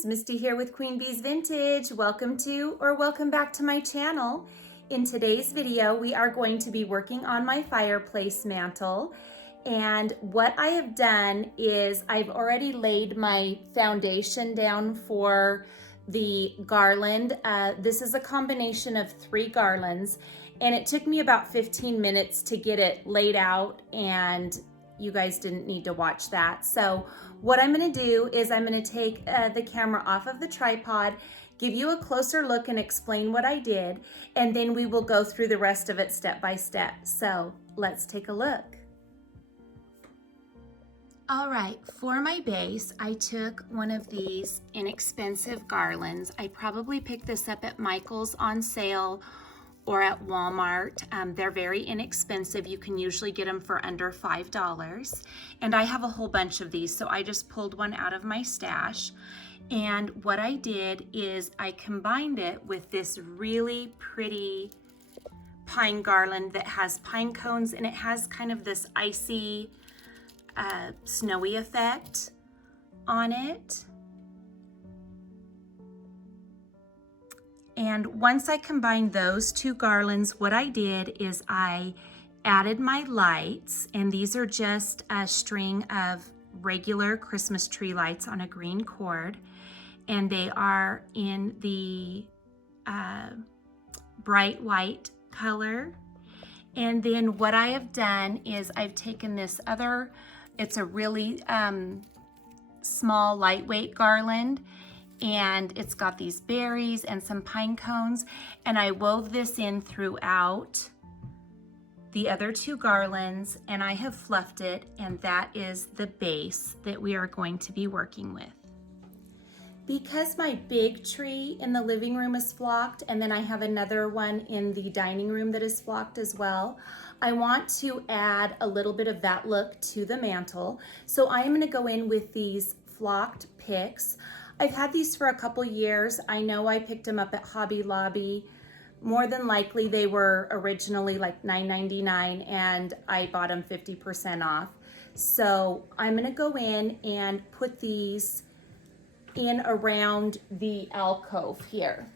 friends, Misty here with Queen Bee's Vintage. Welcome to or welcome back to my channel. In today's video, we are going to be working on my fireplace mantle. And what I have done is I've already laid my foundation down for the garland. This is a combination of 3 garlands, and it took me about 15 minutes to get it laid out, and you guys didn't need to watch that. So what I'm gonna do is I'm gonna take the camera off of the tripod, give you a closer look and explain what I did, and then we will go through the rest of it step by step. So let's take a look. All right, for my base, I took one of these inexpensive garlands. I probably picked this up at Michael's on sale or at Walmart. They're very inexpensive. You can usually get them for under $5. And I have a whole bunch of these, so I just pulled one out of my stash. And what I did is I combined it with this really pretty pine garland that has pine cones, and it has kind of this icy, snowy effect on it. And once I combined those 2 garlands, what I did is I added my lights, and these are just a string of regular Christmas tree lights on a green cord, and they are in the bright white color. And then what I have done is I've taken this other, it's a really small lightweight garland, and it's got these berries and some pine cones, and I wove this in throughout the other 2 garlands, and I have fluffed it, and that is the base that we are going to be working with. Because my big tree in the living room is flocked, and then I have another one in the dining room that is flocked as well, I want to add a little bit of that look to the mantle. So I am gonna go in with these flocked picks. I've had these for a couple years. I know I picked them up at Hobby Lobby. More than likely they were originally like $9.99, and I bought them 50% off. So I'm gonna go in and put these in around the alcove here.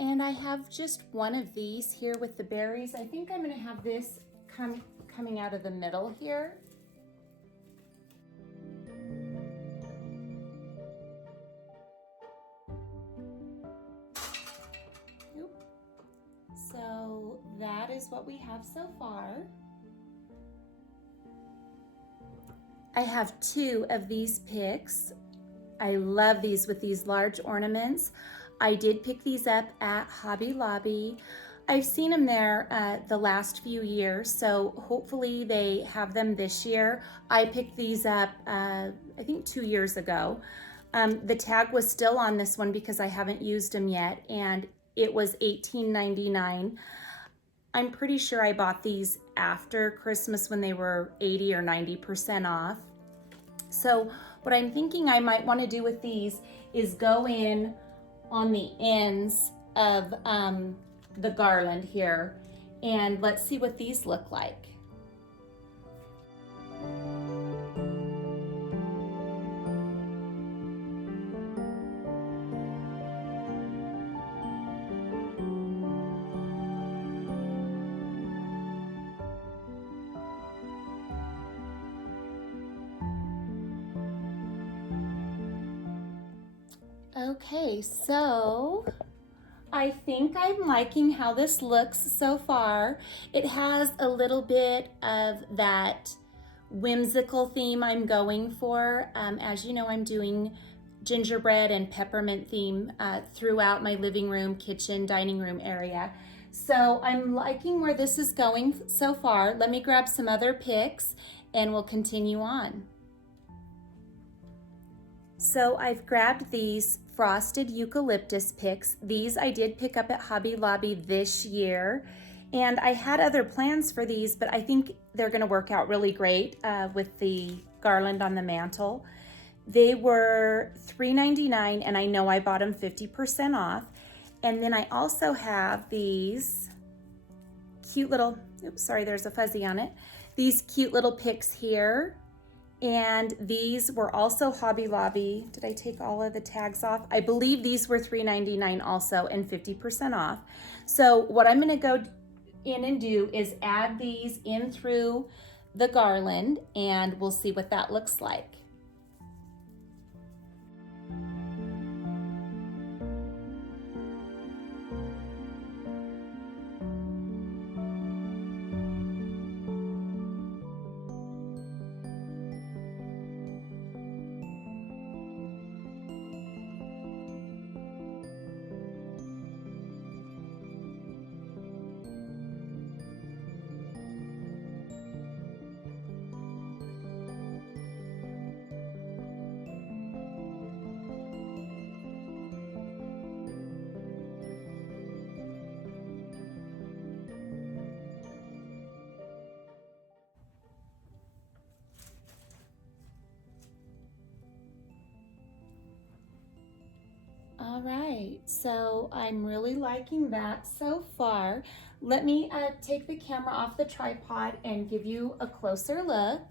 And I have just one of these here with the berries. I think I'm gonna have this coming out of the middle here. So that is what we have so far. I have 2 of these picks. I love these with these large ornaments. I did pick these up at Hobby Lobby. I've seen them there the last few years, so hopefully they have them this year. I picked these up, I think 2 years ago. The tag was still on this one because I haven't used them yet, and it was $18.99. I'm pretty sure I bought these after Christmas when they were 80 or 90% off. So what I'm thinking I might want to do with these is go in on the ends of the garland here, and let's see what these look like. Okay, so I think I'm liking how this looks so far. It has a little bit of that whimsical theme I'm going for. As you know, I'm doing gingerbread and peppermint theme throughout my living room, kitchen, dining room area. So I'm liking where this is going so far. Let me grab some other picks and we'll continue on. So I've grabbed these frosted eucalyptus picks. These I did pick up at Hobby Lobby this year, and I had other plans for these, but I think they're gonna work out really great with the garland on the mantle. They were $3.99, and I know I bought them 50% off. And then I also have these cute little, oops, sorry, there's a fuzzy on it. These cute little picks here. And these were also Hobby Lobby. Did I take all of the tags off? I believe these were $3.99 also and 50% off. So what I'm gonna go in and do is add these in through the garland, and we'll see what that looks like. All right, so I'm really liking that so far. Let me take the camera off the tripod and give you a closer look.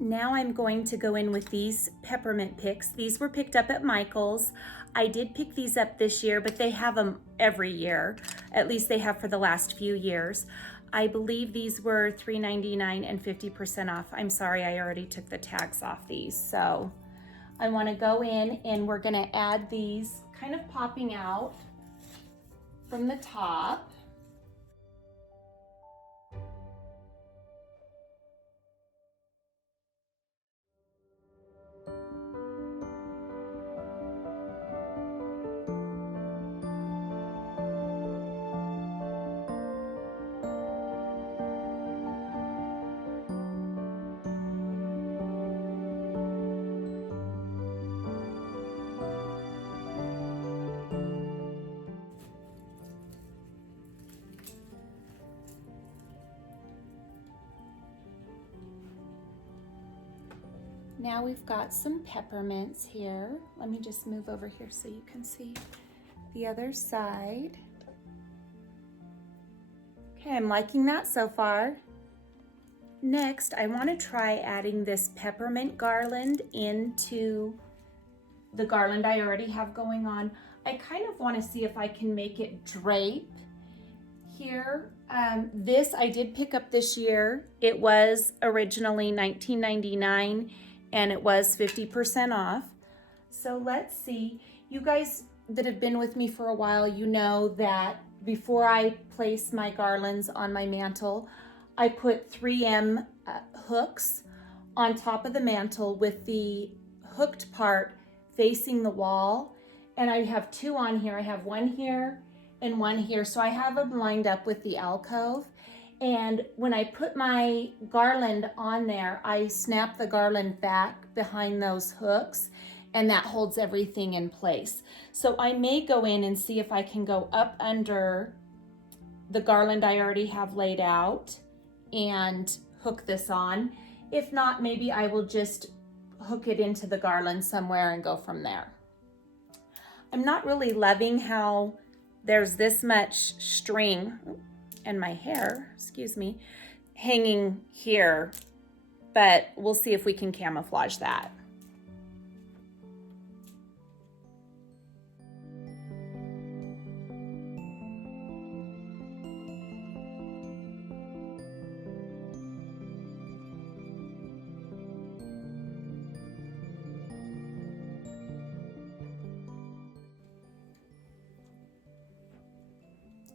Now I'm going to go in with these Peppermint Picks. These were picked up at Michael's. I did pick these up this year, but they have them every year. At least they have for the last few years. I believe these were $3.99 and 50% off. I'm sorry, I already took the tags off these. So I want to go in and we're going to add these kind of popping out from the top. Now we've got some peppermints here. Let me just move over here so you can see the other side. Okay, I'm liking that so far. Next, I want to try adding this peppermint garland into the garland I already have going on. I kind of want to see if I can make it drape here. This I did pick up this year. It was originally $19.99 and it was 50% off. So let's see. You guys that have been with me for a while, you know that before I place my garlands on my mantle, I put 3M hooks on top of the mantle with the hooked part facing the wall. And I have two on here. I have one here and one here. So I have them lined up with the alcove. And when I put my garland on there, I snap the garland back behind those hooks, and that holds everything in place. So I may go in and see if I can go up under the garland I already have laid out and hook this on. If not, maybe I will just hook it into the garland somewhere and go from there. I'm not really loving how there's this much string and my hair, excuse me, hanging here, but we'll see if we can camouflage that.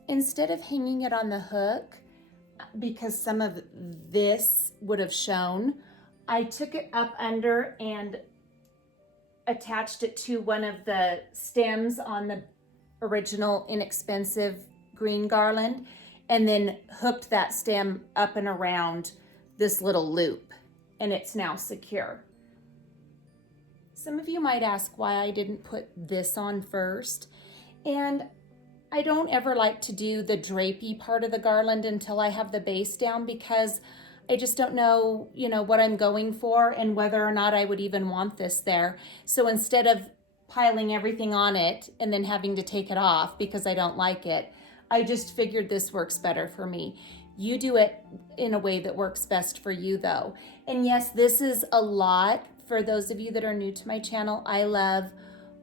Instead of hanging it on the hook, because some of this would have shown, I took it up under and attached it to one of the stems on the original inexpensive green garland, and then hooked that stem up and around this little loop, and it's now secure. Some of you might ask why I didn't put this on first, and I don't ever like to do the drapey part of the garland until I have the base down, because I just don't know, what I'm going for and whether or not I would even want this there. So instead of piling everything on it and then having to take it off because I don't like it, I just figured this works better for me. You do it in a way that works best for you though. And yes, this is a lot for those of you that are new to my channel. I love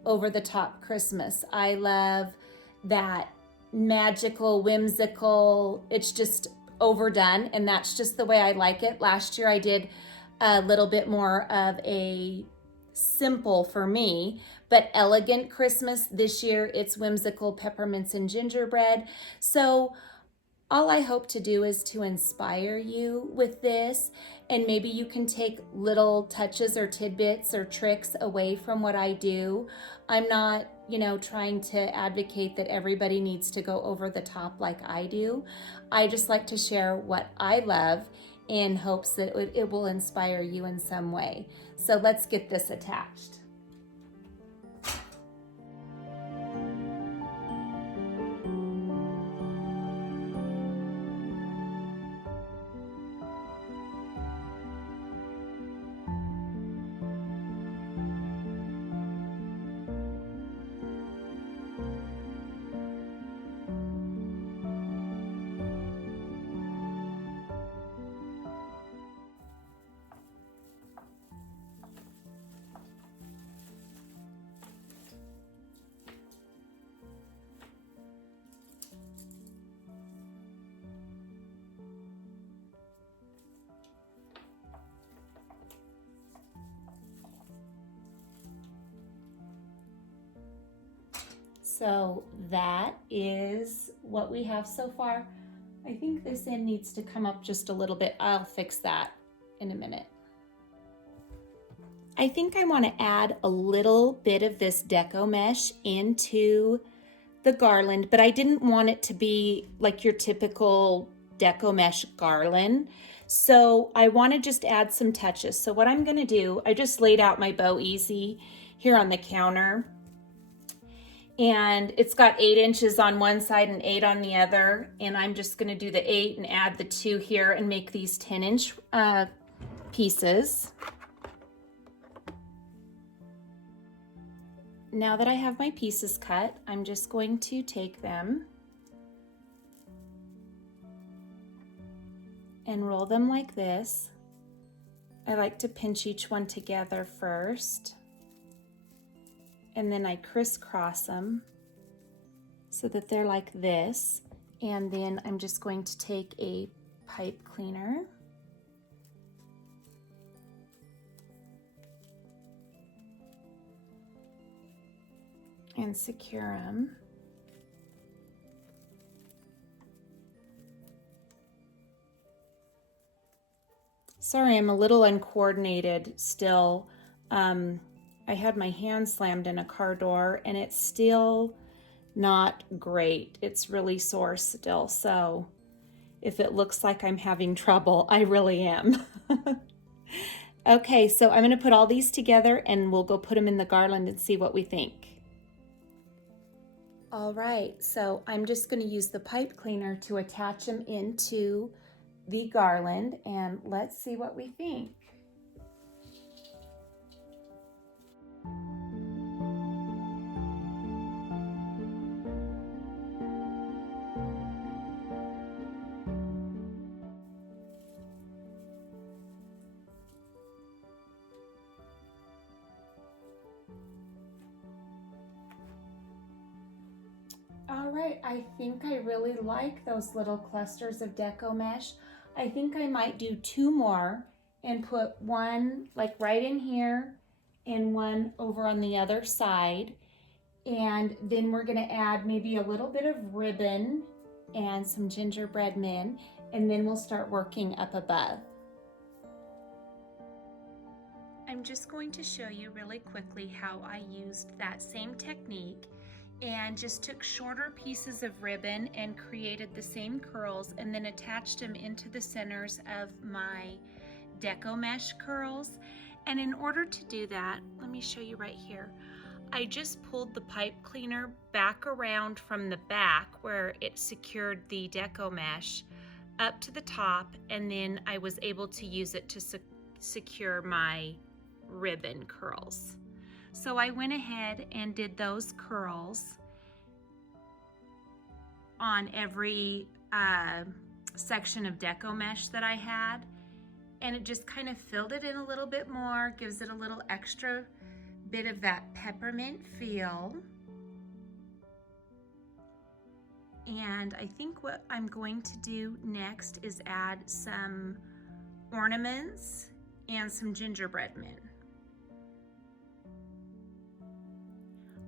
over the top Christmas. I love that magical, whimsical, it's just overdone, and that's just the way I like it. Last year I did a little bit more of a simple, for me, but elegant Christmas. This year it's whimsical, peppermints and gingerbread. So all I hope to do is to inspire you with this, and maybe you can take little touches or tidbits or tricks away from what I do. I'm not, trying to advocate that everybody needs to go over the top like I do. I just like to share what I love in hopes that it will inspire you in some way. So let's get this attached. So that is what we have so far. I think this end needs to come up just a little bit. I'll fix that in a minute. I think I want to add a little bit of this Deco mesh into the garland, but I didn't want it to be like your typical Deco mesh garland. So I want to just add some touches. So what I'm going to do, I just laid out my bow easy here on the counter. And it's got 8 inches on one side and 8 on the other. And I'm just going to do the 8 and add the 2 here and make these 10-inch pieces. Now that I have my pieces cut, I'm just going to take them and roll them like this. I like to pinch each one together first, and then I crisscross them so that they're like this. And then I'm just going to take a pipe cleaner and secure them. Sorry, I'm a little uncoordinated still. I had my hand slammed in a car door and it's still not great. It's really sore still. So if it looks like I'm having trouble, I really am. Okay, so I'm going to put all these together and we'll go put them in the garland and see what we think. All right, so I'm just going to use the pipe cleaner to attach them into the garland, and let's see what we think. All right, I think I really like those little clusters of Deco mesh. I think I might do 2 more and put one like right in here and one over on the other side. And then we're gonna add maybe a little bit of ribbon and some gingerbread men, and then we'll start working up above. I'm just going to show you really quickly how I used that same technique and just took shorter pieces of ribbon and created the same curls and then attached them into the centers of my Deco mesh curls. And in order to do that, let me show you right here. I just pulled the pipe cleaner back around from the back where it secured the Deco mesh up to the top, and then I was able to use it to secure my ribbon curls. So I went ahead and did those curls on every section of Deco mesh that I had, and it just kind of filled it in a little bit more, gives it a little extra bit of that peppermint feel. And I think what I'm going to do next is add some ornaments and some gingerbread men.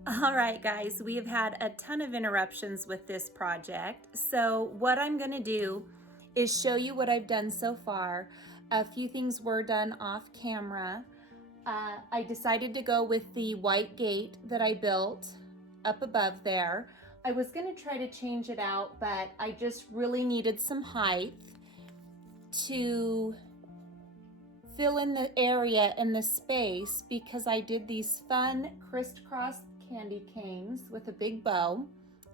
All right, guys, we have had a ton of interruptions with this project. So what I'm gonna do is show you what I've done so far. A few things were done off camera. I decided to go with the white gate that I built up above there. I was gonna try to change it out, but I just really needed some height to fill in the area and the space, because I did these fun crisscross candy canes with a big bow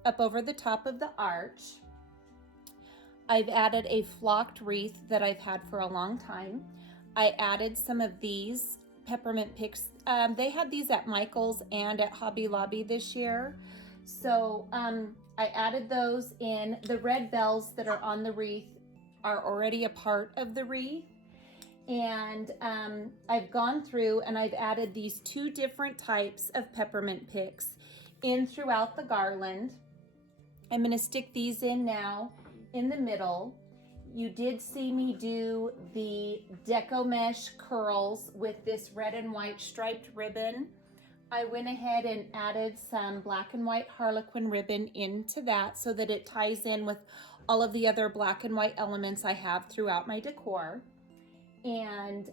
up over the top of the arch. I've added a flocked wreath that I've had for a long time. I added some of these Peppermint Picks. They had these at Michael's and at Hobby Lobby this year. So I added those in. The red bells that are on the wreath are already a part of the wreath. And I've gone through and I've added these two different types of Peppermint Picks in throughout the garland. I'm going to stick these in now in the middle. You did see me do the Deco mesh curls with this red and white striped ribbon. I went ahead and added some black and white harlequin ribbon into that so that it ties in with all of the other black and white elements I have throughout my decor. And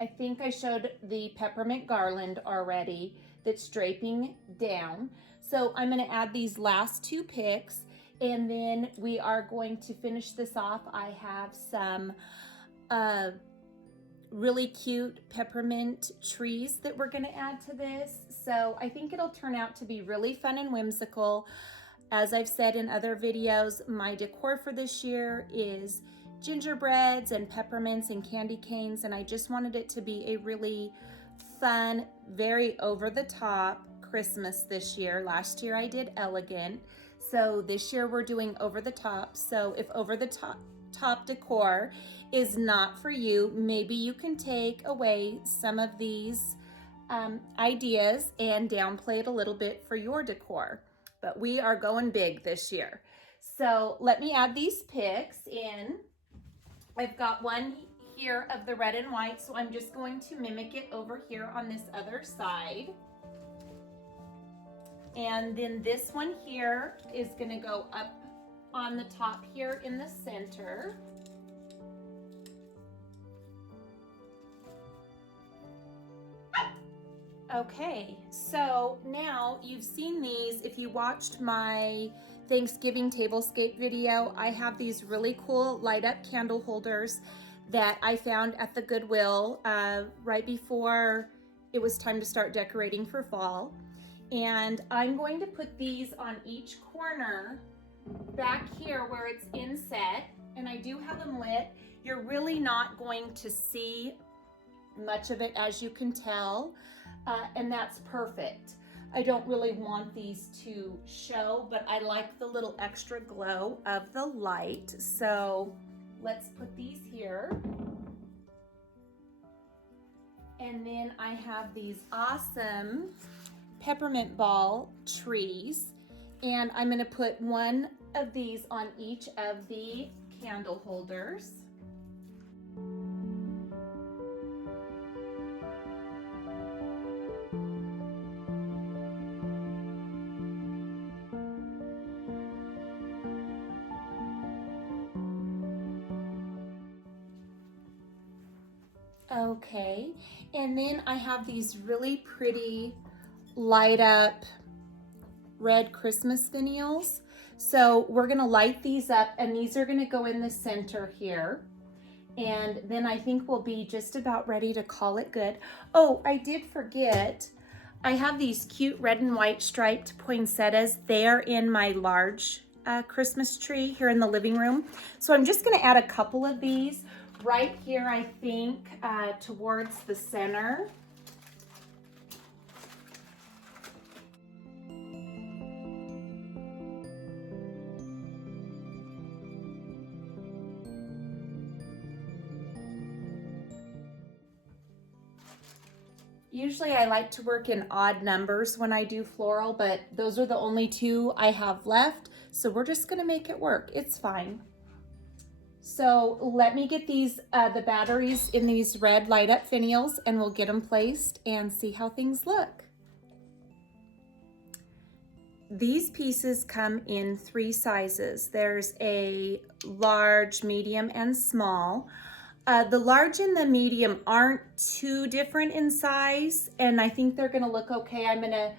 I think I showed the peppermint garland already that's draping down. So I'm going to add these last two picks, and then we are going to finish this off. I have some really cute peppermint trees that we're going to add to this. So I think it'll turn out to be really fun and whimsical. As I've said in other videos, my decor for this year is gingerbreads and peppermints and candy canes, and I just wanted it to be a really fun, very over-the-top Christmas this year. Last year I did elegant, so this year we're doing over-the-top. So if over-the-top decor is not for you, maybe you can take away some of these ideas and downplay it a little bit for your decor. But we are going big this year. So let me add these picks in. I've got one here of the red and white, so I'm just going to mimic it over here on this other side. And then this one here is gonna go up on the top here in the center. Okay, so now you've seen these. If you watched my Thanksgiving tablescape video, I have these really cool light up candle holders that I found at the Goodwill right before it was time to start decorating for fall. And I'm going to put these on each corner back here where it's inset, and I do have them lit. You're really not going to see much of it, as you can tell, and that's perfect. I don't really want these to show, but I like the little extra glow of the light. So let's put these here. And then I have these awesome peppermint ball trees, and I'm going to put one of these on each of the candle holders. Okay, and then I have these really pretty light up red Christmas finials. So we're gonna light these up, and these are gonna go in the center here. And then I think we'll be just about ready to call it good. Oh, I did forget, I have these cute red and white striped poinsettias. They are in my large Christmas tree here in the living room. So I'm just gonna add a couple of these right here, I think, towards the center. Usually I like to work in odd numbers when I do floral, but those are the only two I have left. So we're just gonna make it work. It's fine. So let me get these, the batteries in these red light up finials, and we'll get them placed and see how things look. These pieces come in 3 sizes. There's a large, medium, and small. The large and the medium aren't too different in size, and I think they're gonna look okay. I'm gonna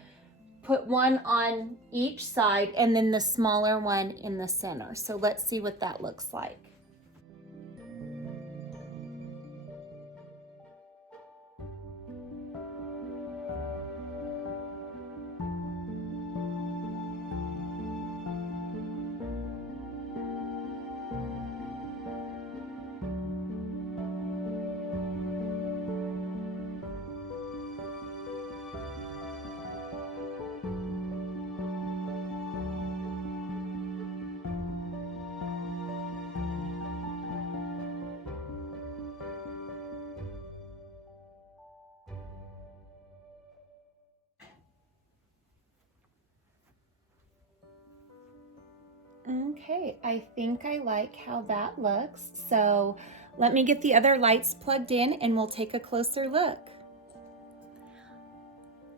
put one on each side and then the smaller one in the center. So let's see what that looks like. Okay, I think I like how that looks. So let me get the other lights plugged in and we'll take a closer look.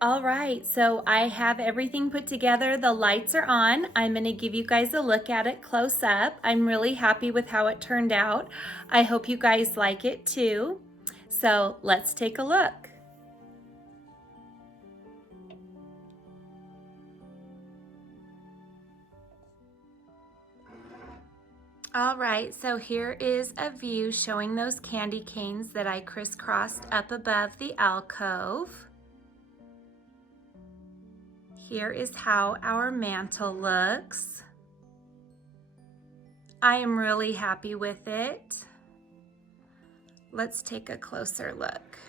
All right, so I have everything put together. The lights are on. I'm gonna give you guys a look at it close up. I'm really happy with how it turned out. I hope you guys like it too. So let's take a look. All right, so here is a view showing those candy canes that I crisscrossed up above the alcove. Here is how our mantle looks. I am really happy with it. Let's take a closer look.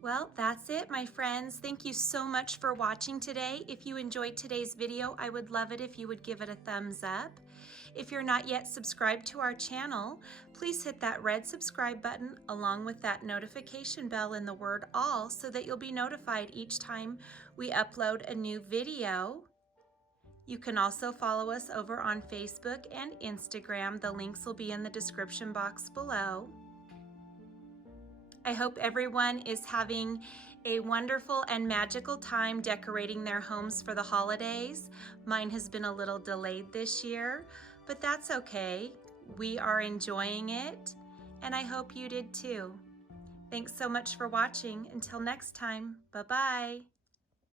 Well, that's it, my friends. Thank you so much for watching today. If you enjoyed today's video, I would love it if you would give it a thumbs up. If you're not yet subscribed to our channel, please hit that red subscribe button along with that notification bell in the word all so that you'll be notified each time we upload a new video. You can also follow us over on Facebook and Instagram. The links will be in the description box below. I hope everyone is having a wonderful and magical time decorating their homes for the holidays. Mine has been a little delayed this year, but that's okay. We are enjoying it, and I hope you did too. Thanks so much for watching. Until next time, bye-bye.